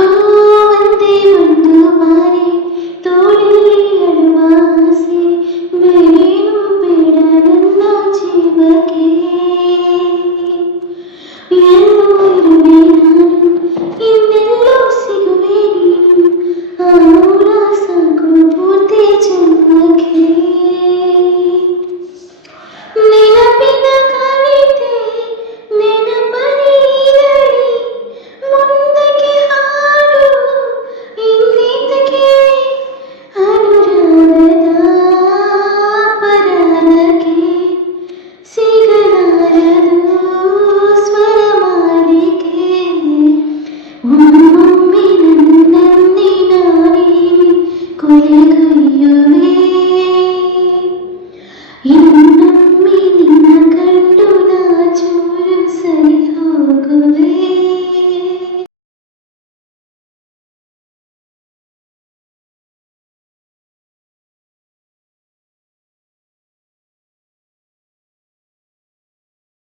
ಒಂದೇ ಒಂದು ಬಾರಿ ತೋಳಲ್ಲಿ ಅಳುವ ಆಸೆ, ಬೇರೇನು ಬೇಡ ನನ್ನ ಜೀವಕ್ಕೆ. ಎಲ್ಲೋ ಇರುವೆ ನಾನು, ಇನ್ನೆಲ್ಲೋ ಸಿಗುವೆ ನೀನು, ಆ ಮೌನ ಸಾಕು ಪೂರ್ತಿ ಜನ್ಮಕ್ಕೆ. ನೆನಪಿನ ಕವಿತೆ ನೆನಪರಿರಲಿ, ಮುಂದಕ್ಕೆ ಹಾಡು ಇನ್ನಿತಕ್ಕೆ, ಅನುರಾಗದ ಪರಾಗಕ್ಕೆ ಸಿಗಲಾರದು ಸ್ವರಮಾಲಿಕೆ. ಒಮ್ಮೊಮ್ಮೆ ನನ್ನನ್ನೇ ನಾನೇ ಕೊಲೆಗೈಯುವೆ.